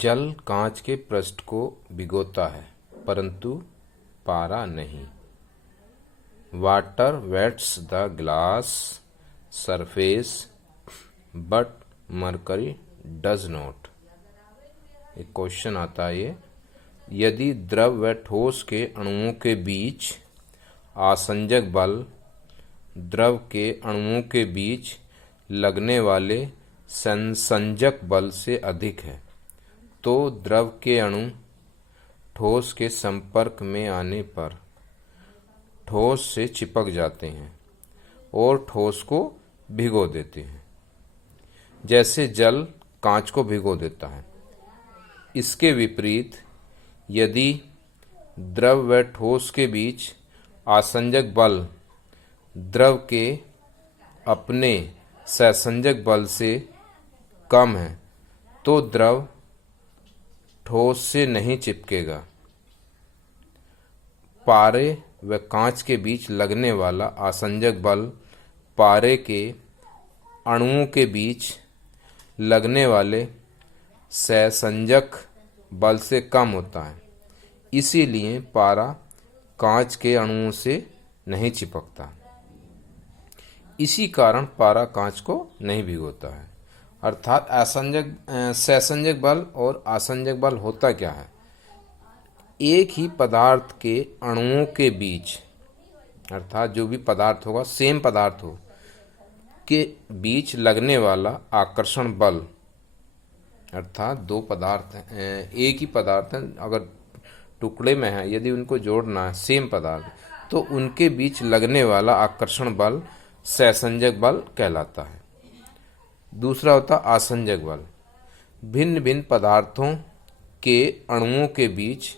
जल कांच के पृष्ठ को भिगोता है परंतु पारा नहीं। Water wets the glass surface but mercury does not. एक क्वेश्चन आता है ये, यदि द्रव व ठोस के अणुओं के बीच आसंजक बल द्रव के अणुओं के बीच लगने वाले संसंजक बल से अधिक है तो द्रव के अणु ठोस के संपर्क में आने पर ठोस से चिपक जाते हैं और ठोस को भिगो देते हैं, जैसे जल कांच को भिगो देता है। इसके विपरीत यदि द्रव व ठोस के बीच आसंजक बल द्रव के अपने सहसंजक बल से कम है तो द्रव ठोस से नहीं चिपकेगा। पारे व कांच के बीच लगने वाला आसंजक बल पारे के अणुओं के बीच लगने वाले सहसंजक बल से कम होता है, इसीलिए पारा कांच के अणुओं से नहीं चिपकता। इसी कारण पारा कांच को नहीं भिगोता है। अर्थात सहसंजक बल और आसंजक बल होता क्या है? एक ही पदार्थ के अणुओं के बीच, अर्थात जो भी पदार्थ होगा, सेम पदार्थ हो, के बीच लगने वाला आकर्षण बल, अर्थात दो पदार्थ हैं, एक ही पदार्थ है, अगर टुकड़े में है, यदि उनको जोड़ना है सेम पदार्थ, तो उनके बीच लगने वाला आकर्षण बल सहसंजक बल कहलाता है। दूसरा होता आसंजक बल। भिन्न भिन्न पदार्थों के अणुओं के बीच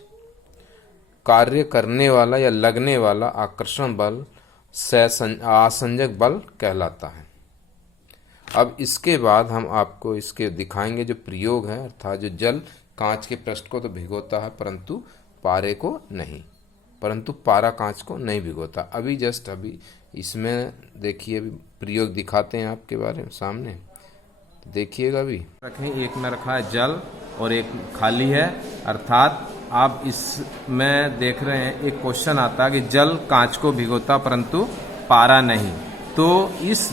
कार्य करने वाला या लगने वाला आकर्षण बल आसंजक बल कहलाता है। अब इसके बाद हम आपको इसके दिखाएंगे जो प्रयोग है, अर्थात जो जल कांच के पृष्ठ को तो भिगोता है परंतु पारे को नहीं, परंतु पारा कांच को नहीं भिगोता। अभी इसमें देखिए, अभी प्रयोग दिखाते हैं आपके बारे में सामने, तो देखिएगा। अभी रखें, एक में रखा है जल और एक खाली है, अर्थात आप इसमें देख रहे हैं एक क्वेश्चन आता है कि जल कांच को भिगोता परंतु पारा नहीं। तो इस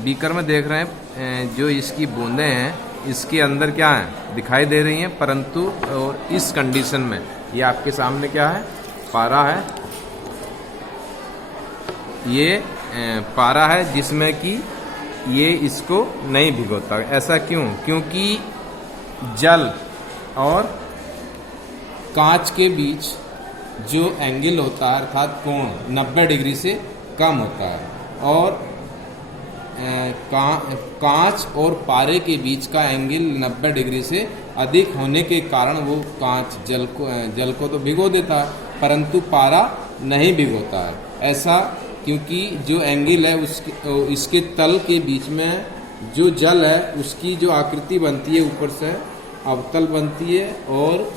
बीकर में देख रहे हैं जो इसकी बूंदें हैं, इसके अंदर क्या है दिखाई दे रही हैं, परंतु और इस कंडीशन में ये आपके सामने क्या है, पारा है। ये पारा है जिसमें कि ये इसको नहीं भिगोता। ऐसा क्यों? क्योंकि जल और कांच के बीच जो एंगल होता है, अर्थात कोण 90 डिग्री से कम होता है, और कांच और पारे के बीच का एंगल 90 डिग्री से अधिक होने के कारण वो कांच जल को तो भिगो देता है परंतु पारा नहीं भिगोता है। ऐसा क्योंकि जो एंगल है इसके तल के बीच में जो जल है उसकी जो आकृति बनती है ऊपर से अवतल बनती है, और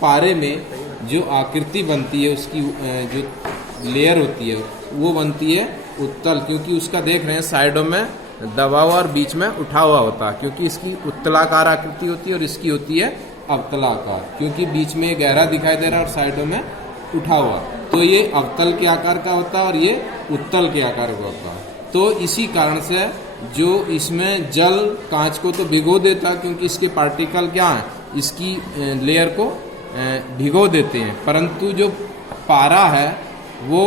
पारे में जो आकृति बनती है उसकी जो लेयर होती है वो बनती है उत्तल, क्योंकि उसका देख रहे हैं साइडों में दबा हुआ और बीच में उठा हुआ होता है, क्योंकि इसकी उत्तलाकार आकृति होती है और इसकी होती है अवतलाकार, क्योंकि बीच में गहरा दिखाई दे रहा है और साइडों में उठा हुआ, तो ये अवतल के आकार का होता है और ये उत्तल के आकार का होता है। तो इसी कारण से जो इसमें जल कांच को तो भिगो देता, क्योंकि इसके पार्टिकल क्या है, इसकी लेयर को भिगो देते हैं, परंतु जो पारा है वो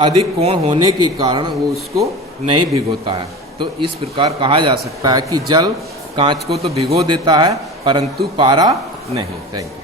अधिक कोण होने के कारण वो उसको नहीं भिगोता है। तो इस प्रकार कहा जा सकता है कि जल कांच को तो भिगो देता है परंतु पारा नहीं। Thank you.